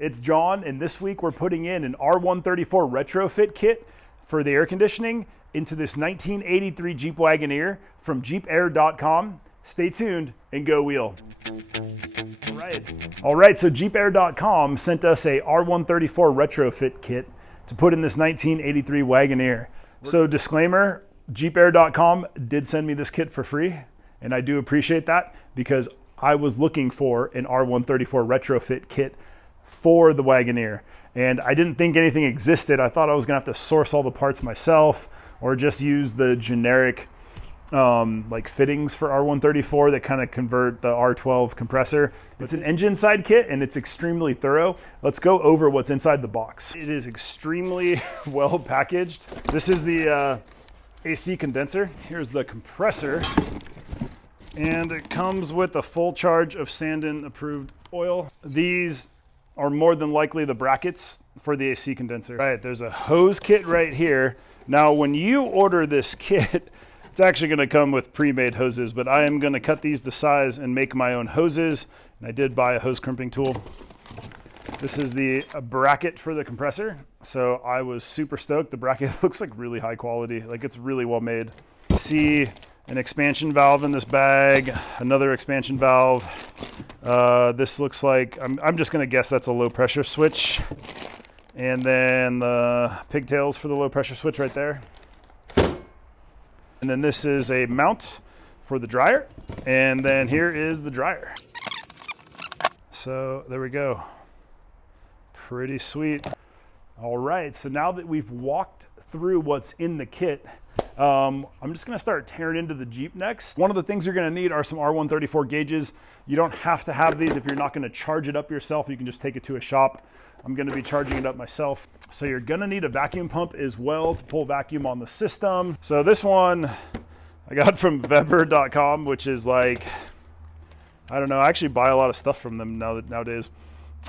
It's John, and this week we're putting in an r134 retrofit kit for the air conditioning into this 1983 Jeep Wagoneer from jeepair.com. Stay tuned and go wheel. All right, so jeepair.com sent us a r134 retrofit kit to put in this 1983 Wagoneer. So disclaimer, jeepair.com did send me this kit for free, and I do appreciate that because I was looking for an r134 retrofit kit for the Wagoneer, and I didn't think anything existed. I thought I was gonna have to source all the parts myself or just use the generic like fittings for r134 that kind of convert the R12 compressor. It's an engine side kit and it's extremely thorough. Let's go over what's inside the box. It is extremely well packaged. This is the AC condenser. Here's the compressor, and it comes with a full charge of Sanden approved oil. These are more than likely the brackets for the AC condenser. Right, there's a hose kit right here. Now, when you order this kit, it's actually gonna come with pre-made hoses, but I am gonna cut these to size and make my own hoses. And I did buy a hose crimping tool. This is the bracket for the compressor. So I was super stoked. The bracket looks like really high quality. Like, it's really well made. See an expansion valve in this bag, another expansion valve. This looks like, I'm just gonna guess that's a low pressure switch. And then the pigtails for the low pressure switch right there. And then this is a mount for the dryer. And then here is the dryer. So there we go. Pretty sweet. All right, so now that we've walked through what's in the kit, I'm just gonna start tearing into the Jeep next. One of the things you're gonna need are some r134 gauges. You don't have to have these if you're not gonna charge it up yourself. You can just take it to a shop. I'm gonna be charging it up myself. So you're gonna need a vacuum pump as well to pull vacuum on the system. So this one I got from Weber.com, which is like, I don't know, I actually buy a lot of stuff from them nowadays.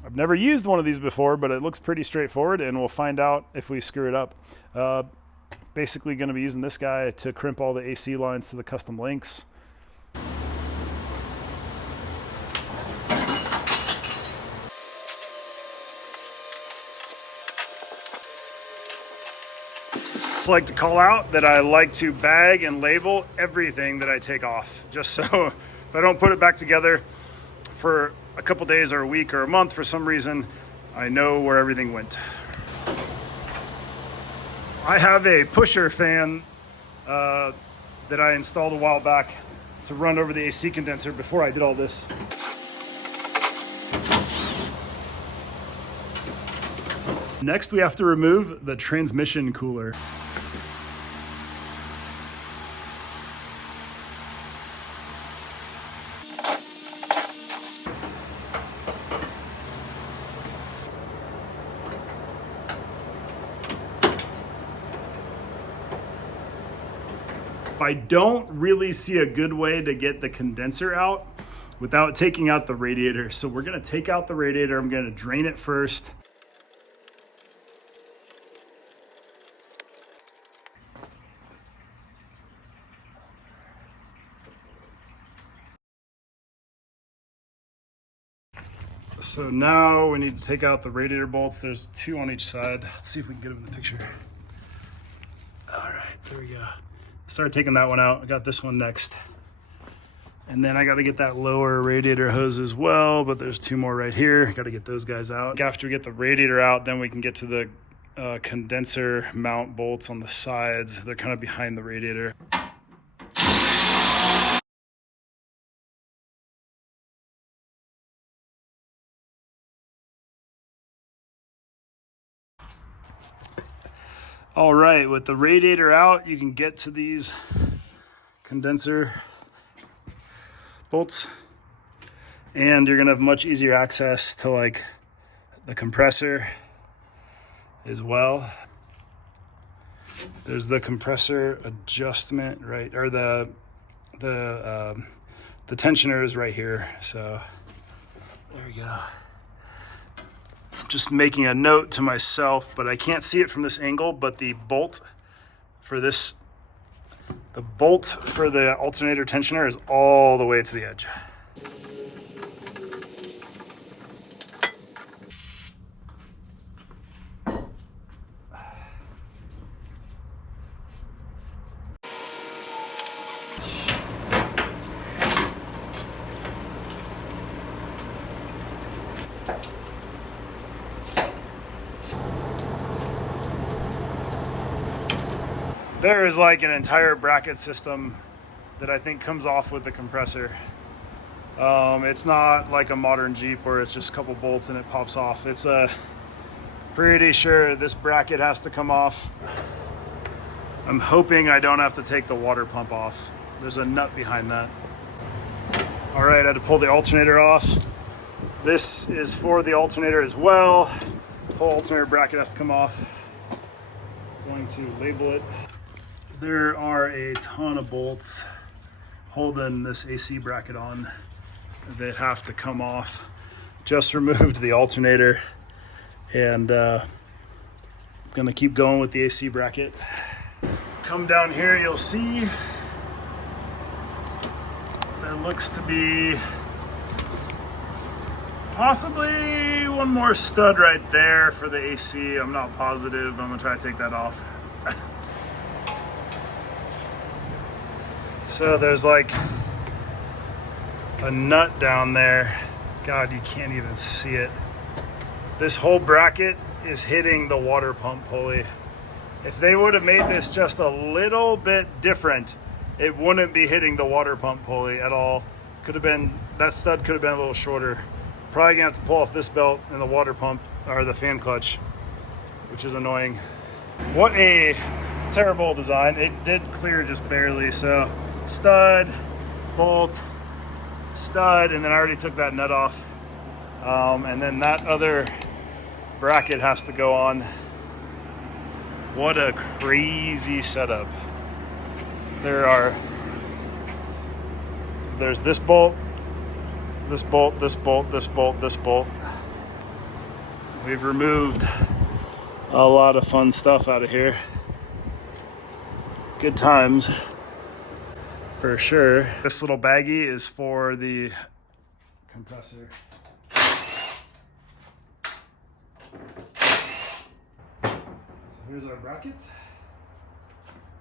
I've never used one of these before, but it looks pretty straightforward, and we'll find out if we screw it up. Basically going to be using this guy to crimp all the AC lines to the custom links. I'd like to call out that I like to bag and label everything that I take off, just so if I don't put it back together for a couple days or a week or a month for some reason, I know where everything went. I have a pusher fan that I installed a while back to run over the AC condenser before I did all this. Next, we have to remove the transmission cooler. I don't really see a good way to get the condenser out without taking out the radiator. So we're gonna take out the radiator. I'm gonna drain it first. So now we need to take out the radiator bolts. There's two on each side. Let's see if we can get them in the picture. All right, there we go. Started taking that one out. I got this one next. And then I got to get that lower radiator hose as well, but there's two more right here. Got to get those guys out. After we get the radiator out, then we can get to the condenser mount bolts on the sides. They're kind of behind the radiator. All right, with the radiator out, you can get to these condenser bolts, and you're gonna have much easier access to like the compressor as well. There's the compressor adjustment, right, or the tensioner is right here. So there we go. Just making a note to myself, but I can't see it from this angle, but the bolt for this, the bolt for the alternator tensioner is all the way to the edge. There is like an entire bracket system that I think comes off with the compressor. It's not like a modern Jeep where it's just a couple bolts and it pops off. It's pretty sure this bracket has to come off. I'm hoping I don't have to take the water pump off. There's a nut behind that. All right, I had to pull the alternator off. This is for the alternator as well. The whole alternator bracket has to come off. Going to label it. There are a ton of bolts holding this AC bracket on that have to come off. Just removed the alternator and gonna keep going with the AC bracket. Come down here, you'll see there looks to be possibly one more stud right there for the AC. I'm not positive. I'm gonna try to take that off. So there's like a nut down there. God, you can't even see it. This whole bracket is hitting the water pump pulley. If they would have made this just a little bit different, it wouldn't be hitting the water pump pulley at all. Could have been, that stud could have been a little shorter. Probably gonna have to pull off this belt and the water pump, or the fan clutch, which is annoying. What a terrible design. It did clear just barely, so stud, bolt, stud, and then I already took that nut off. And then that other bracket has to go on. What a crazy setup. There's this bolt, this bolt, this bolt, this bolt, this bolt. We've removed a lot of fun stuff out of here. Good times, for sure. This little baggie is for the compressor. So here's our brackets.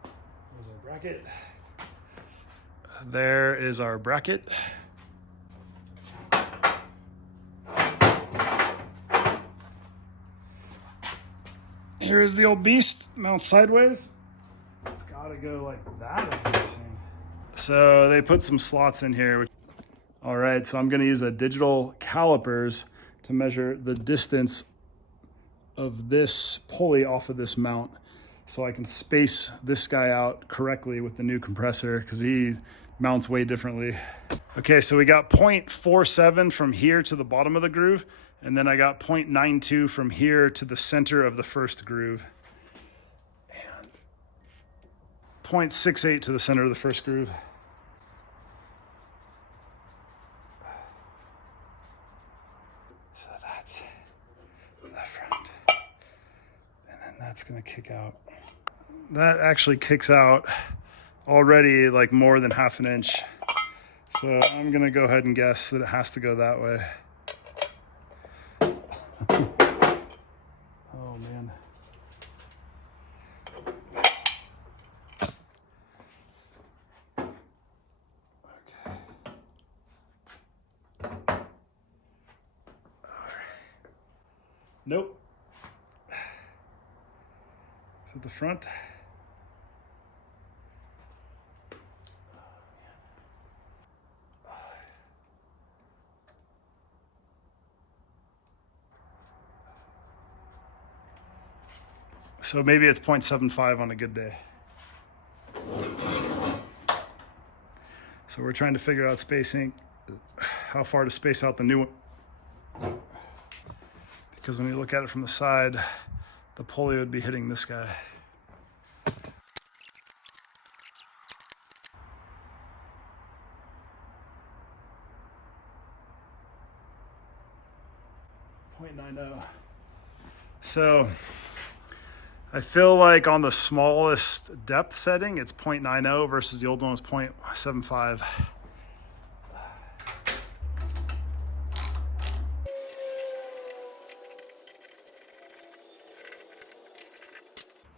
There's our bracket. There is our bracket. Here is the old beast, mounts sideways. It's gotta go like that, I'm guessing. So they put some slots in here. All right, so I'm gonna use a digital calipers to measure the distance of this pulley off of this mount, so I can space this guy out correctly with the new compressor, because he mounts way differently. Okay, so we got 0.47 from here to the bottom of the groove, and then I got 0.92 from here to the center of the first groove, and 0.68 to the center of the first groove. So that's the front, and then that's gonna kick out. That actually kicks out already like more than half an inch. So I'm gonna go ahead and guess that it has to go that way. Oh man. Okay. All right. Nope. Is it the front? So maybe it's 0.75 on a good day. So we're trying to figure out spacing, how far to space out the new one. Because when you look at it from the side, the pulley would be hitting this guy. .90. So I feel like on the smallest depth setting, it's 0.90 versus the old one was 0.75.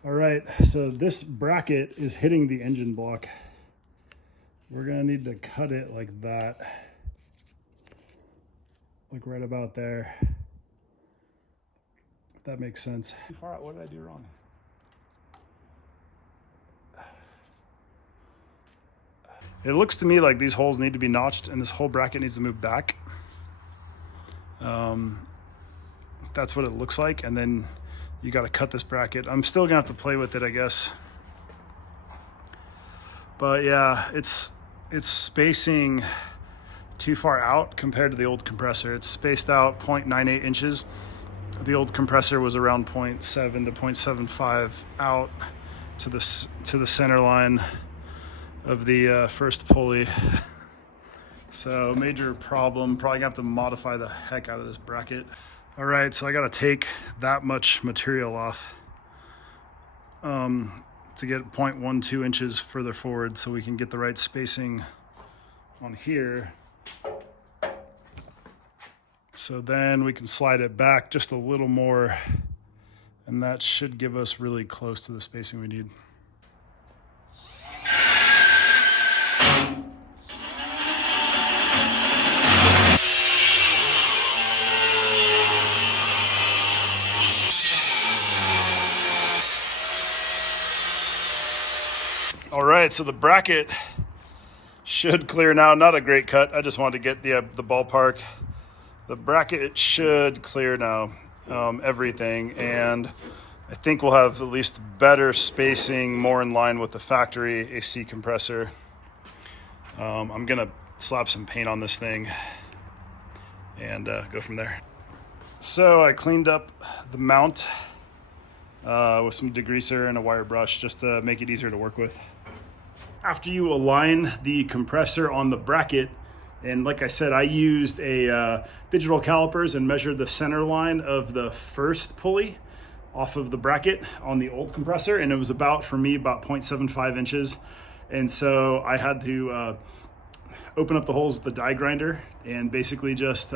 All right, so this bracket is hitting the engine block. We're gonna need to cut it like that. Like right about there. If that makes sense. All right, what did I do wrong? It looks to me like these holes need to be notched and this whole bracket needs to move back. That's what it looks like. And then you got to cut this bracket. I'm still gonna have to play with it, I guess. But yeah, it's spacing too far out compared to the old compressor. It's spaced out 0.98 inches. The old compressor was around 0.7 to 0.75 out to the center line of the first pulley. So major problem. Probably gonna have to modify the heck out of this bracket. All right, so I gotta take that much material off to get 0.12 inches further forward so we can get the right spacing on here. So then we can slide it back just a little more, and that should give us really close to the spacing we need. All right, so the bracket should clear now. Not a great cut. I just wanted to get the ballpark. The bracket should clear now, everything, and I think we'll have at least better spacing, more in line with the factory AC compressor. I'm gonna slap some paint on this thing and go from there. So I cleaned up the mount with some degreaser and a wire brush just to make it easier to work with. After you align the compressor on the bracket, and like I said, I used a digital calipers and measured the center line of the first pulley off of the bracket on the old compressor, and it was for me about 0.75 inches. And so I had to open up the holes with the die grinder and basically just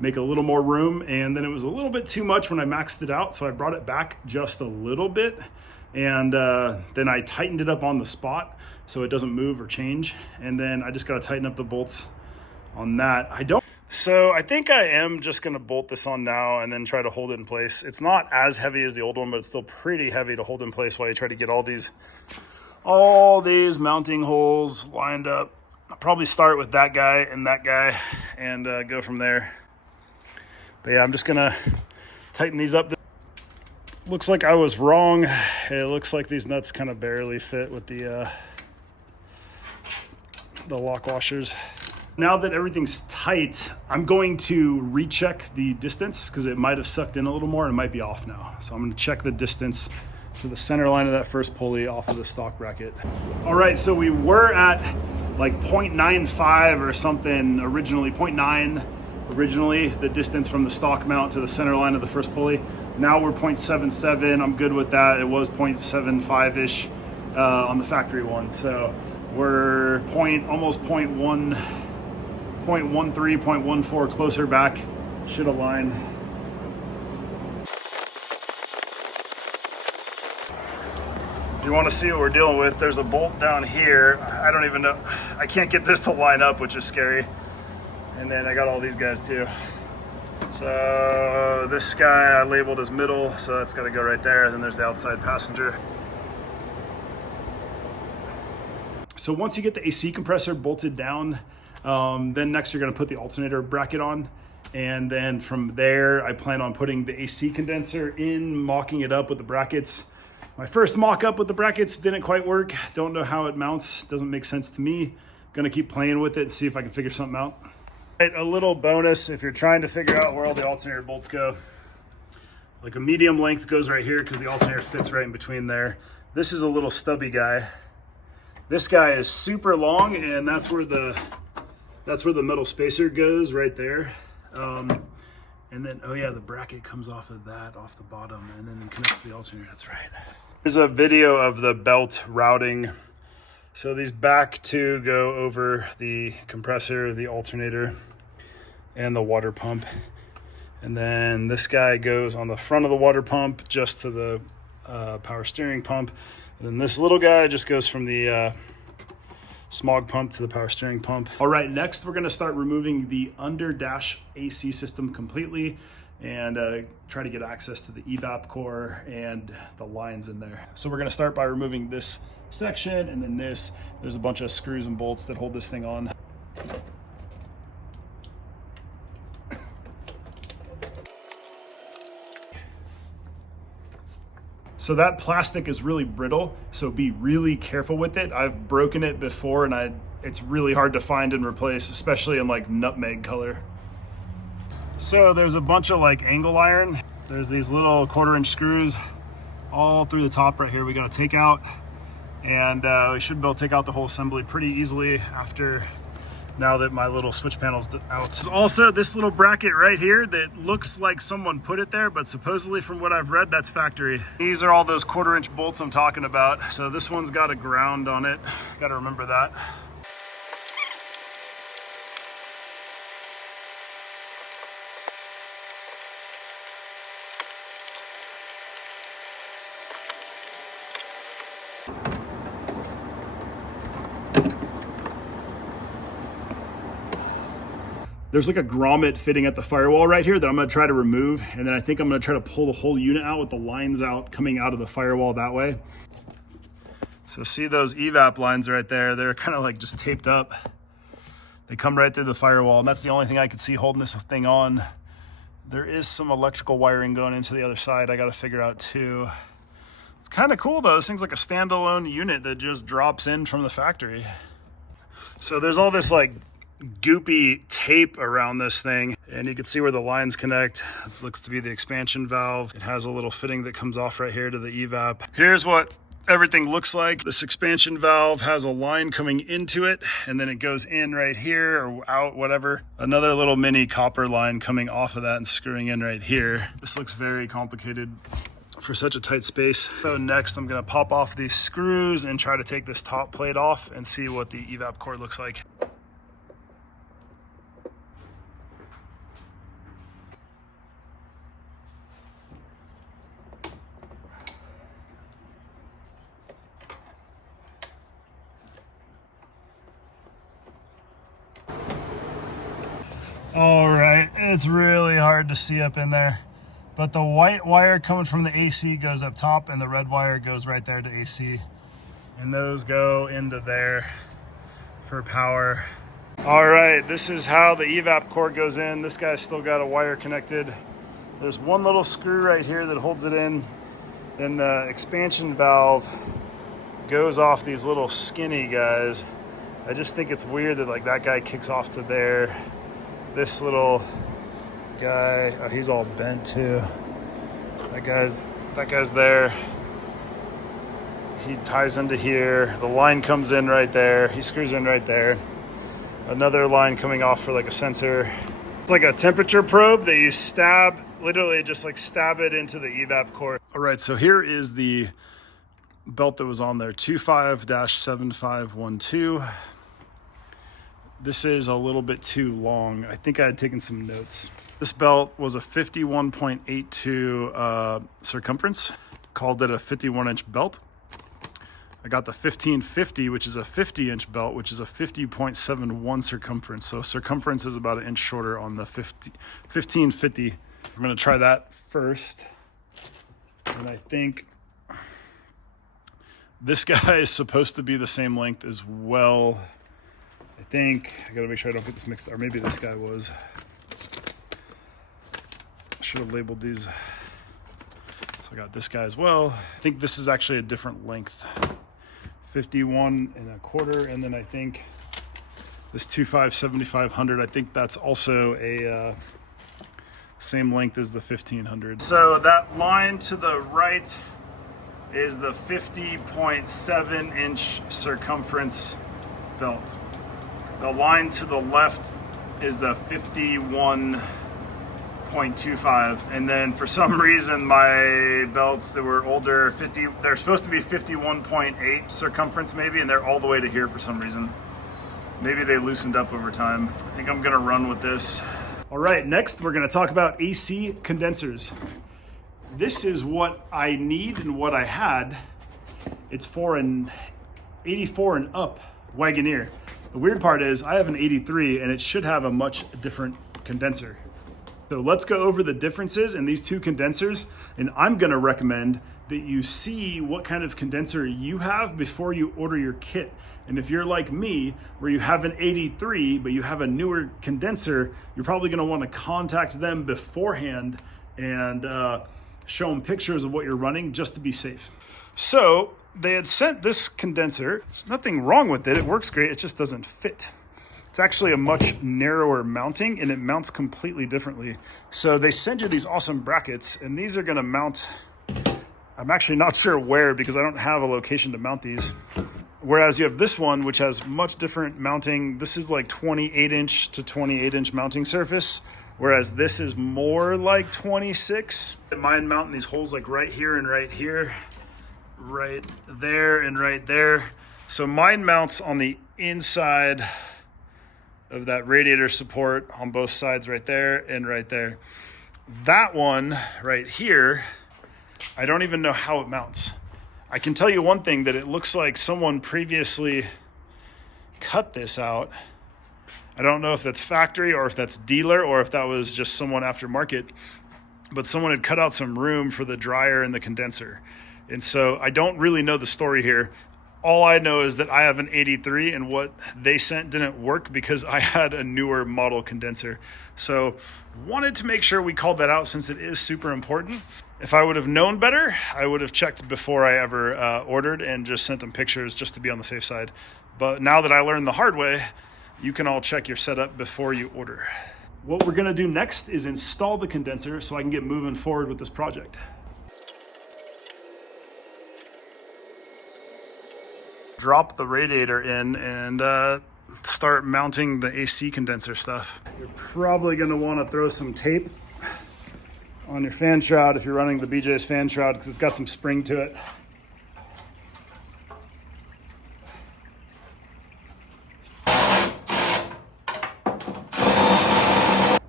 make a little more room. And then it was a little bit too much when I maxed it out, so I brought it back just a little bit. And then I tightened it up on the spot so it doesn't move or change. And then I just got to tighten up the bolts on that. So I think I am just going to bolt this on now and then try to hold it in place. It's not as heavy as the old one, but it's still pretty heavy to hold in place while you try to get all these mounting holes lined up. I'll probably start with that guy and go from there. But yeah, I'm just going to tighten these up. Looks like I was wrong. It looks like these nuts kind of barely fit with the lock washers. Now that everything's tight, I'm going to recheck the distance because it might have sucked in a little more and it might be off now. So I'm going to check the distance to the center line of that first pulley off of the stock bracket. All right, so we were at like 0.95 or something originally, 0.9 originally, the distance from the stock mount to the center line of the first pulley. Now we're 0.77. I'm good with that. It was 0.75-ish on the factory one. So we're almost 0.13, 0.14 closer back. Should align. If you want to see what we're dealing with, there's a bolt down here. I don't even know. I can't get this to line up, which is scary. And then I got all these guys too. So this guy I labeled as middle, so that's got to go right there. And then there's the outside passenger. So once you get the AC compressor bolted down, then next you're going to put the alternator bracket on. And then from there, I plan on putting the AC condenser in, mocking it up with the brackets. My first mock up with the brackets didn't quite work. Don't know how it mounts. Doesn't make sense to me. Gonna keep playing with it and see if I can figure something out. A little bonus if you're trying to figure out where all the alternator bolts go. Like a medium length goes right here because the alternator fits right in between there. This is a little stubby guy. This guy is super long, and that's where the metal spacer goes right there. And then, oh yeah, the bracket comes off of that, off the bottom, and then connects to the alternator. That's right. Here's a video of the belt routing. So these back two go over the compressor, the alternator, and the water pump. And then this guy goes on the front of the water pump just to the power steering pump. And then this little guy just goes from the smog pump to the power steering pump. All right, next we're gonna start removing the under dash AC system completely and try to get access to the evap core and the lines in there. So we're gonna start by removing this section, and then there's a bunch of screws and bolts that hold this thing on. So that plastic is really brittle, so be really careful with it. I've broken it before, and it's really hard to find and replace, especially in like nutmeg color. So there's a bunch of like angle iron. There's these little 1/4-inch screws all through the top right here we gotta take out. And we should be able to take out the whole assembly pretty easily now that my little switch panel's out. There's also this little bracket right here that looks like someone put it there, but supposedly from what I've read, that's factory. These are all those 1/4-inch bolts I'm talking about. So this one's got a ground on it. Gotta remember that. There's like a grommet fitting at the firewall right here that I'm gonna try to remove. And then I think I'm gonna try to pull the whole unit out with the lines out, coming out of the firewall that way. So see those evap lines right there? They're kind of like just taped up. They come right through the firewall, and that's the only thing I could see holding this thing on. There is some electrical wiring going into the other side I gotta figure out too. It's kind of cool though. This thing's like a standalone unit that just drops in from the factory. So there's all this like goopy tape around this thing, and you can see where the lines connect. It looks to be the expansion valve. It has a little fitting that comes off right here to the evap. Here's what everything looks like. This expansion valve has a line coming into it, and then it goes in right here or out, whatever. Another little mini copper line coming off of that and screwing in right here. This looks very complicated for such a tight space. So next I'm gonna pop off these screws and try to take this top plate off and see what the evap cord looks like. All right, it's really hard to see up in there, but the white wire coming from the AC goes up top, and the red wire goes right there to AC, and those go into there for power. All right, this is how the evap cord goes in. This guy's still got a wire connected. There's one little screw right here that holds it in. Then the expansion valve goes off these little skinny guys. I just think it's weird that like that guy kicks off to there. This little guy, oh, he's all bent too. That guy's there. He ties into here. The line comes in right there. He screws in right there. Another line coming off for like a sensor. It's like a temperature probe that you stab, literally just like stab it into the evap cord. All right, so here is the belt that was on there, 25-7512. This is a little bit too long. I think I had taken some notes. This belt was a 51.82 circumference. Called it a 51-inch belt. I got the 1550, which is a 50-inch belt, which is a 50.71 circumference. So circumference is about an inch shorter on the 1550. I'm gonna try that first. And I think this guy is supposed to be the same length as well. I think, I gotta make sure I don't get this mixed up, or maybe this guy was. I should have labeled these. So I got this guy as well. I think this is actually a different length. 51.25, and then I think this 25-7500, I think that's also a same length as the 1500. So that line to the right is the 50.7-inch circumference belt. The line to the left is the 51.25, and then for some reason my belts that were older, they're supposed to be 51.8 circumference maybe, and they're all the way to here for some reason. Maybe they loosened up over time. I think I'm gonna run with this. All right, next we're gonna talk about AC condensers. This is what I need and what I had. It's for an 84 and up Wagoneer. The weird part is I have an 83 and it should have a much different condenser. So let's go over the differences in these two condensers, and I'm gonna recommend that you see what kind of condenser you have before you order your kit. And if you're like me, where you have an 83, but you have a newer condenser, you're probably gonna wanna contact them beforehand and show them pictures of what you're running just to be safe. So they had sent this condenser. There's nothing wrong with it. It works great. It just doesn't fit. It's actually a much narrower mounting and it mounts completely differently. So they send you these awesome brackets and these are gonna mount, I'm actually not sure where because I don't have a location to mount these. Whereas you have this one, which has much different mounting. This is like 28-inch to 28-inch mounting surface, whereas this is more like 26. Mine mount in these holes like right here and right here, right there and right there. So mine mounts on the inside of that radiator support on both sides right there and right there. That one right here, I don't even know how it mounts. I can tell you one thing, that it looks like someone previously cut this out. I don't know if that's factory or if that's dealer or if that was just someone aftermarket, but someone had cut out some room for the dryer and the condenser. And so I don't really know the story here. All I know is that I have an 83 and what they sent didn't work because I had a newer model condenser. So wanted to make sure we called that out since it is super important. If I would have known better, I would have checked before I ever ordered and just sent them pictures just to be on the safe side. But now that I learned the hard way, you can all check your setup before you order. What we're gonna do next is install the condenser so I can get moving forward with this project. Drop the radiator in and start mounting the AC condenser stuff. You're probably gonna wanna throw some tape on your fan shroud if you're running the BJ's fan shroud because it's got some spring to it.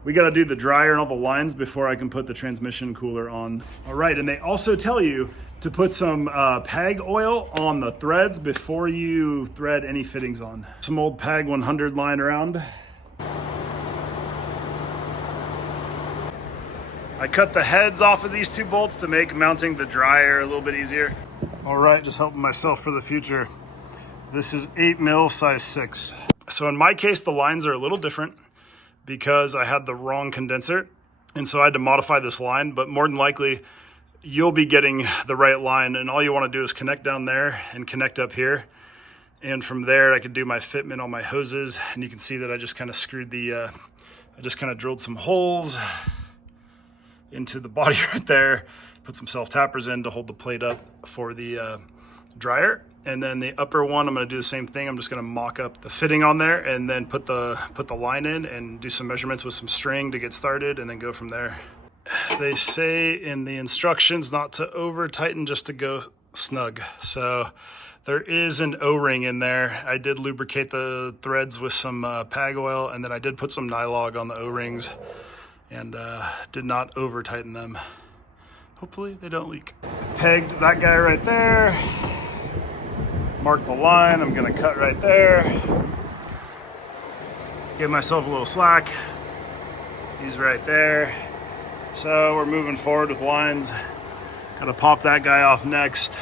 We got to do the dryer and all the lines before I can put the transmission cooler on. All right, and they also tell you to put some PAG oil on the threads before you thread any fittings on. Some old PAG 100 lying around. I cut the heads off of these two bolts to make mounting the dryer a little bit easier. All right, just helping myself for the future. This is 8 mil size 6. So in my case, the lines are a little different because I had the wrong condenser. And so I had to modify this line, but more than likely you'll be getting the right line. And all you want to do is connect down there and connect up here. And from there, I could do my fitment on my hoses. And you can see that I just kind of screwed I just kind of drilled some holes into the body right there, put some self-tappers in to hold the plate up for the dryer. And then the upper one, I'm gonna do the same thing. I'm just gonna mock up the fitting on there and then put the line in and do some measurements with some string to get started and then go from there. They say in the instructions not to over tighten, just to go snug. So there is an O-ring in there. I did lubricate the threads with some PAG oil, and then I did put some Nylog on the O-rings and did not over tighten them. Hopefully they don't leak. Pegged that guy right there. Mark the line, I'm gonna cut right there. Give myself a little slack. He's right there. So we're moving forward with lines. Gotta pop that guy off next.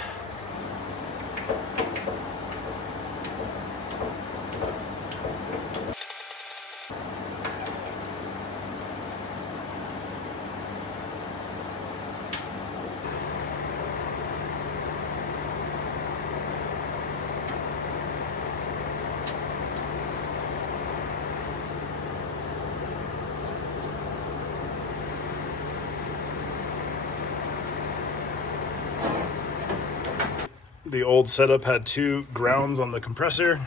The old setup had 2 grounds on the compressor.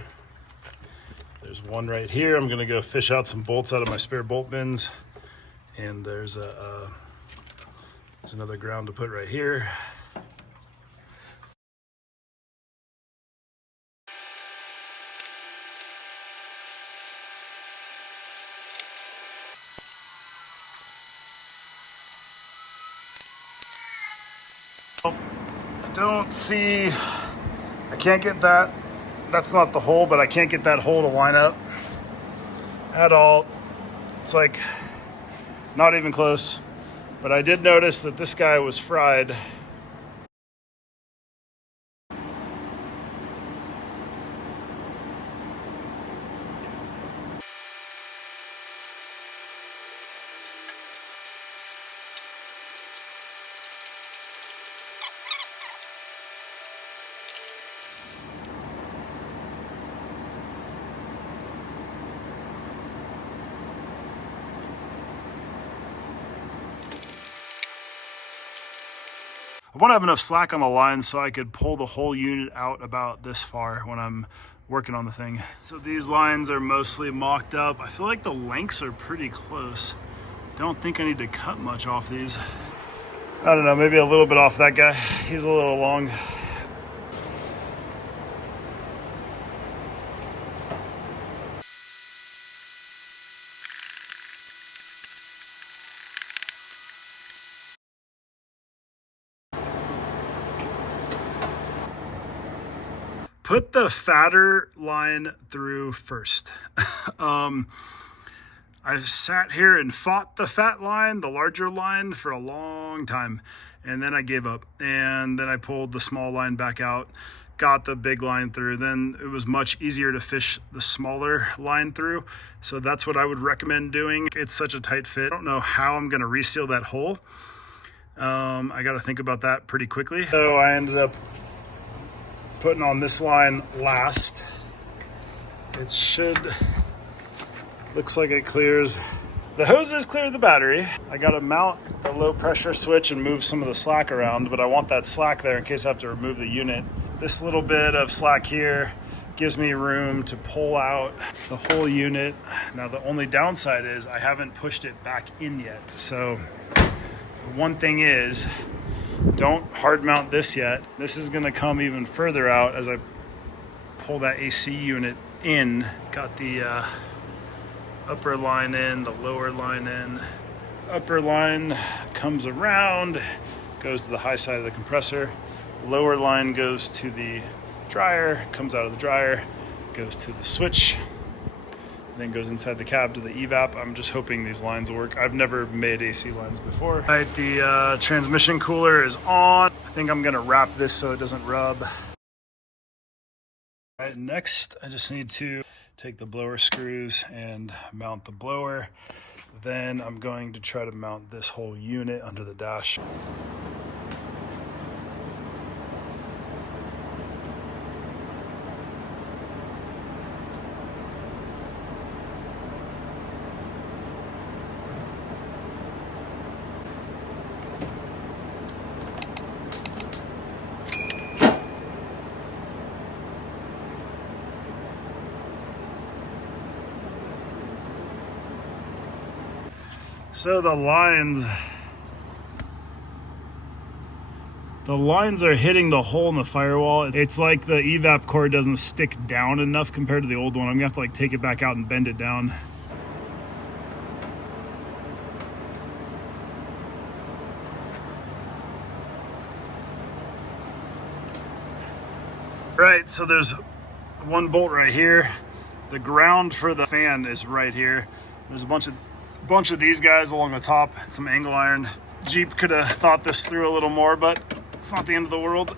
There's one right here. I'm gonna go fish out some bolts out of my spare bolt bins. And there's another ground to put right here. Don't see, I can't get that. That's not the hole, but I can't get that hole to line up at all. It's like not even close. But I did notice that this guy was fried I want to have enough slack on the line so I could pull the whole unit out about this far when I'm working on the thing. So these lines are mostly mocked up. I feel like the lengths are pretty close. Don't think I need to cut much off these. I don't know, maybe a little bit off that guy. He's a little long. Put the fatter line through first. I sat here and fought the fat line, the larger line, for a long time. And then I gave up. And then I pulled the small line back out, got the big line through. Then it was much easier to fish the smaller line through. So that's what I would recommend doing. It's such a tight fit. I don't know how I'm gonna reseal that hole. I gotta think about that pretty quickly. So I ended up putting on this line last. It should, looks like it clears. The hoses clear the battery. I gotta mount the low pressure switch and move some of the slack around, but I want that slack there in case I have to remove the unit. This little bit of slack here gives me room to pull out the whole unit. Now the only downside is I haven't pushed it back in yet. So one thing is, don't hard mount this yet. This is gonna come even further out as I pull that AC unit in. Got the upper line in, the lower line in. Upper line comes around, goes to the high side of the compressor. Lower line goes to the dryer, comes out of the dryer, goes to the switch, then goes inside the cab to the evap. I'm just hoping these lines work. I've never made AC lines before. All right, the transmission cooler is on. I think I'm gonna wrap this so it doesn't rub. All right, next I just need to take the blower screws and mount the blower. Then I'm going to try to mount this whole unit under the dash. So the lines are hitting the hole in the firewall. It's like the evap cord doesn't stick down enough compared to the old one. I'm gonna have to like take it back out and bend it down. Right, so there's one bolt right here. The ground for the fan is right here. There's a bunch of these guys along the top, some angle iron. Jeep could have thought this through a little more, but it's not the end of the world.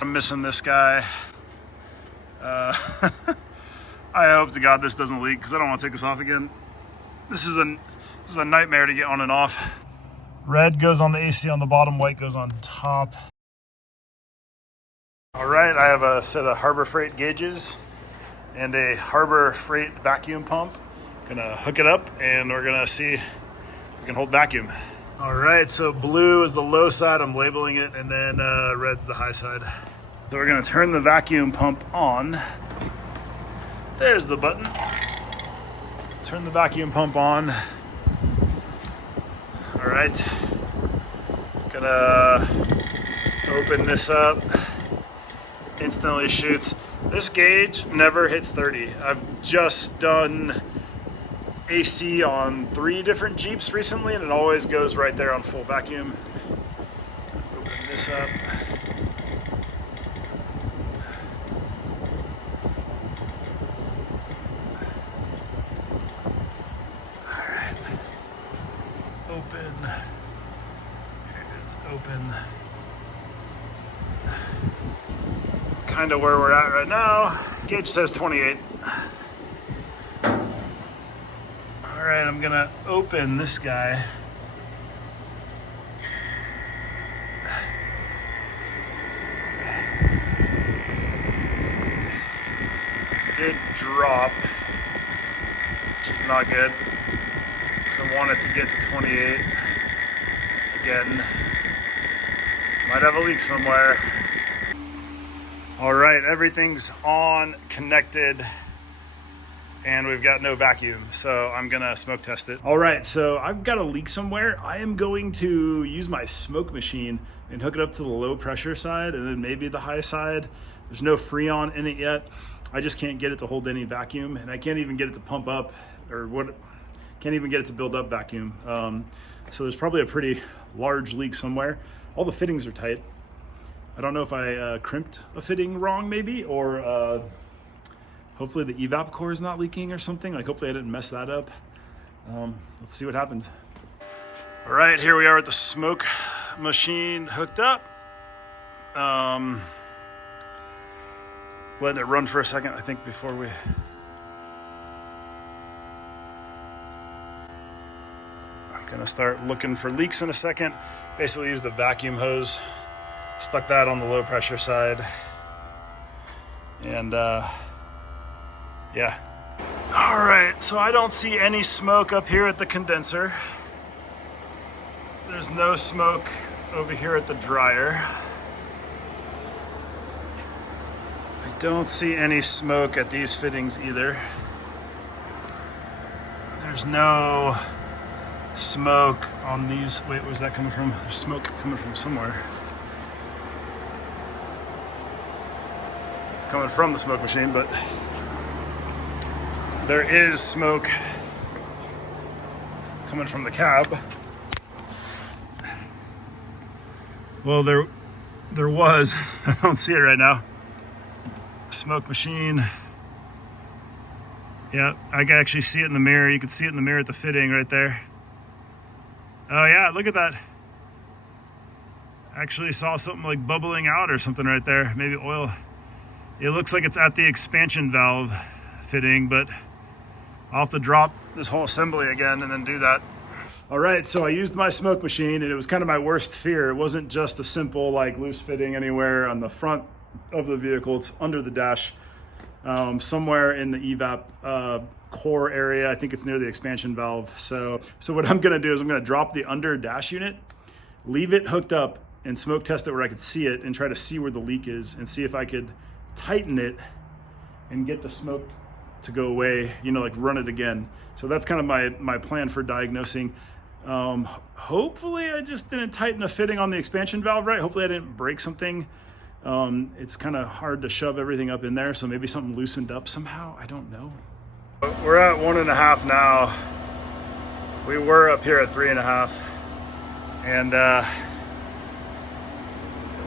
I'm missing this guy. I hope to God this doesn't leak because I don't want to take this off again. This is a nightmare to get on and off. Red goes on the AC on the bottom, white goes on top. All right, I have a set of Harbor Freight gauges and a Harbor Freight vacuum pump. Gonna hook it up and we're gonna see if we can hold vacuum. All right, so blue is the low side, I'm labeling it, and then red's the high side. So we're gonna turn the vacuum pump on. There's the button. Turn the vacuum pump on. All right, gonna open this up. Instantly shoots. This gauge never hits 30. I've just done AC on 3 different Jeeps recently and it always goes right there on full vacuum. Open this up. All right. Open. It's open. Kind of where we're at right now. Gauge says 28. All right, I'm gonna open this guy. Did drop, which is not good. So I want it to get to 28. again. Might have a leak somewhere. All right, everything's on, connected, and we've got no vacuum, so I'm gonna smoke test it. All right, so I've got a leak somewhere. I am going to use my smoke machine and hook it up to the low pressure side and then maybe the high side. There's no Freon in it yet. I just can't get it to hold any vacuum, and I can't even get it to pump up, or can't even get it to build up vacuum. So there's probably a pretty large leak somewhere. All the fittings are tight. I don't know if I crimped a fitting wrong maybe, or hopefully the evap core is not leaking or something. Like hopefully I didn't mess that up. Let's see what happens. All right, here we are with the smoke machine hooked up. Letting it run for a second, I think, before we... I'm gonna start looking for leaks in a second. Basically use the vacuum hose. Stuck that on the low pressure side. And yeah. All right, so I don't see any smoke up here at the condenser. There's no smoke over here at the dryer. I don't see any smoke at these fittings either. There's no smoke on these. Wait, where's that coming from? There's smoke coming from somewhere. It's coming from the smoke machine, but there is smoke coming from the cab. Well, there was. I don't see it right now. Smoke machine. Yeah, I can actually see it in the mirror. You can see it in the mirror at the fitting right there. Oh yeah, look at that. Actually saw something like bubbling out or something right there. Maybe oil. It looks like it's at the expansion valve fitting, but I'll have to drop this whole assembly again and then do that. All right, so I used my smoke machine, and it was kind of my worst fear. It wasn't just a simple like loose fitting anywhere on the front of the vehicle. It's under the dash, somewhere in the evap core area. I think it's near the expansion valve. So what I'm gonna do is I'm gonna drop the under dash unit, leave it hooked up, and smoke test it where I could see it and try to see where the leak is and see if I could tighten it and get the smoke to go away, you know, like run it again. So that's kind of my plan for diagnosing. Hopefully I just didn't tighten a fitting on the expansion valve right. Hopefully I didn't break something. It's kind of hard to shove everything up in there, so maybe something loosened up somehow. I don't know. We're at 1.5 now. We were up here at 3.5, and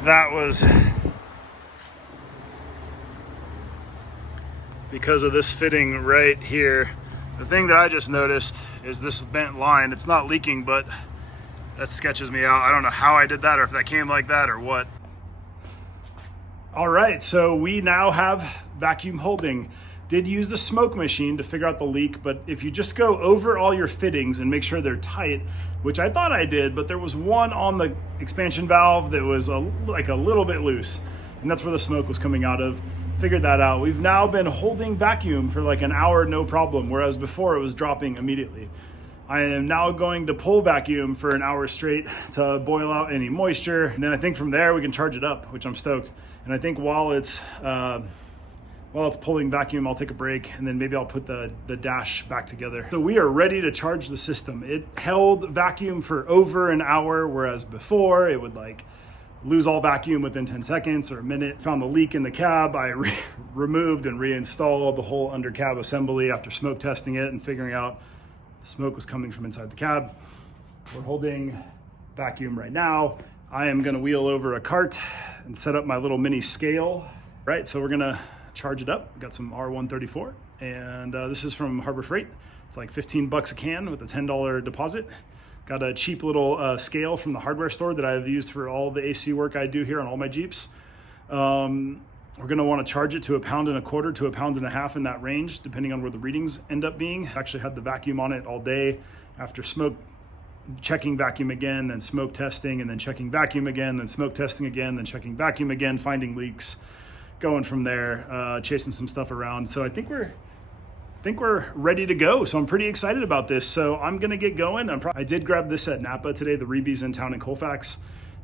that was because of this fitting right here. The thing that I just noticed is this bent line. It's not leaking, but that sketches me out. I don't know how I did that, or if that came like that or what. All right, so we now have vacuum holding. Did use the smoke machine to figure out the leak, but if you just go over all your fittings and make sure they're tight, which I thought I did, but there was one on the expansion valve that was like a little bit loose, and that's where the smoke was coming out of. Figured that out. We've now been holding vacuum for like an hour, no problem, whereas before it was dropping immediately. I am now going to pull vacuum for an hour straight to boil out any moisture, and then I think from there we can charge it up, which I'm stoked. And I think while it's pulling vacuum, I'll take a break, and then maybe I'll put the dash back together. So we are ready to charge the system. It held vacuum for over an hour, whereas before it would like lose all vacuum within 10 seconds or a minute. Found the leak in the cab. I removed and reinstalled the whole under cab assembly after smoke testing it and figuring out the smoke was coming from inside the cab. We're holding vacuum right now. I am gonna wheel over a cart and set up my little mini scale. Right, so we're gonna charge it up. Got some r134, and this is from Harbor Freight. It's like 15 bucks a can with a $10 deposit. Got a cheap little scale from the hardware store that I've used for all the AC work I do here on all my Jeeps. We're gonna wanna charge it to 1.25 pounds to 1.5 pounds in that range, depending on where the readings end up being. Actually had the vacuum on it all day after smoke, checking vacuum again, then smoke testing, and then checking vacuum again, then smoke testing again, then checking vacuum again, finding leaks, going from there, chasing some stuff around. So I think we're think we're ready to go. So I'm pretty excited about this. So I'm gonna get going. I did grab this at Napa today, the Reeby's in town in Colfax.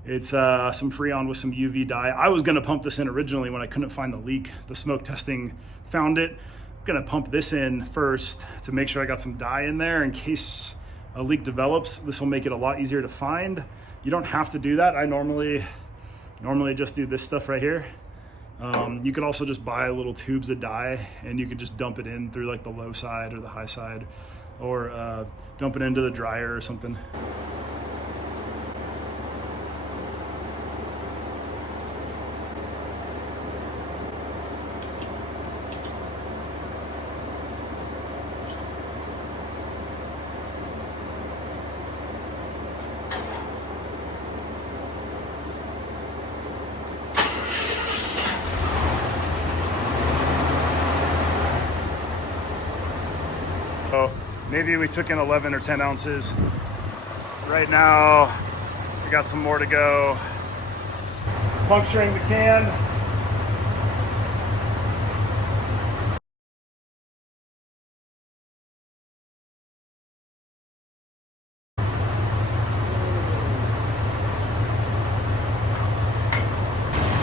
It's some Freon with some UV dye. I was gonna pump this in originally when I couldn't find the leak. The smoke testing found it. I'm gonna pump this in first to make sure I got some dye in there in case a leak develops. This will make it a lot easier to find. You don't have to do that. I normally just do this stuff right here. You could also just buy little tubes of dye and you could just dump it in through like the low side or the high side, or dump it into the dryer or something. So maybe we took in 11 or 10 ounces. Right now, we got some more to go. Puncturing the can.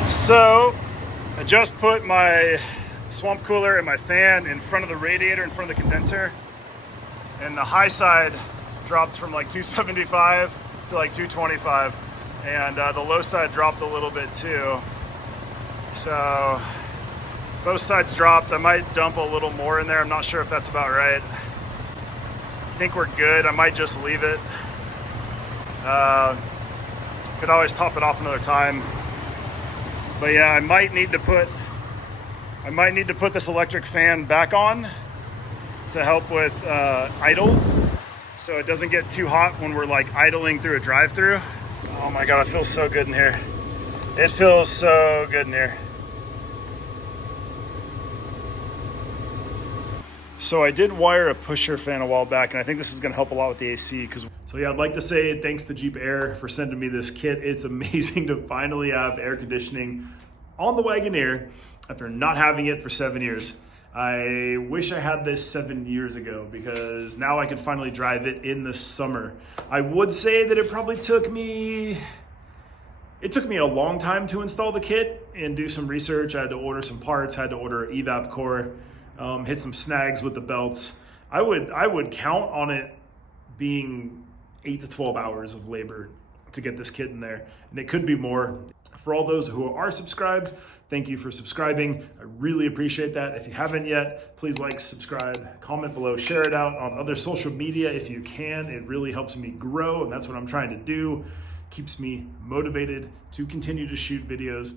So I just put my swamp cooler and my fan in front of the radiator, in front of the condenser. And the high side dropped from like 275 to like 225. And the low side dropped a little bit too. So both sides dropped. I might dump a little more in there. I'm not sure if that's about right. I think we're good. I might just leave it. Could always top it off another time. But yeah, I might need to put this electric fan back on to help with idle, so it doesn't get too hot when we're like idling through a drive-through. Oh my God, it feels so good in here. It feels so good in here. So I did wire a pusher fan a while back, and I think this is gonna help a lot with the AC. So yeah, I'd like to say thanks to Jeep Air for sending me this kit. It's amazing to finally have air conditioning on the Wagoneer after not having it for 7 years. I wish I had this 7 years ago, because now I could finally drive it in the summer. I would say that it probably took me a long time to install the kit and do some research. I had to order some parts, had to order an evap core, hit some snags with the belts. I would count on it being 8 to 12 hours of labor to get this kit in there, and it could be more. For all those who are subscribed, thank you for subscribing. I really appreciate that. If you haven't yet, please like, subscribe, comment below, share it out on other social media if you can. It really helps me grow, and that's what I'm trying to do. Keeps me motivated to continue to shoot videos.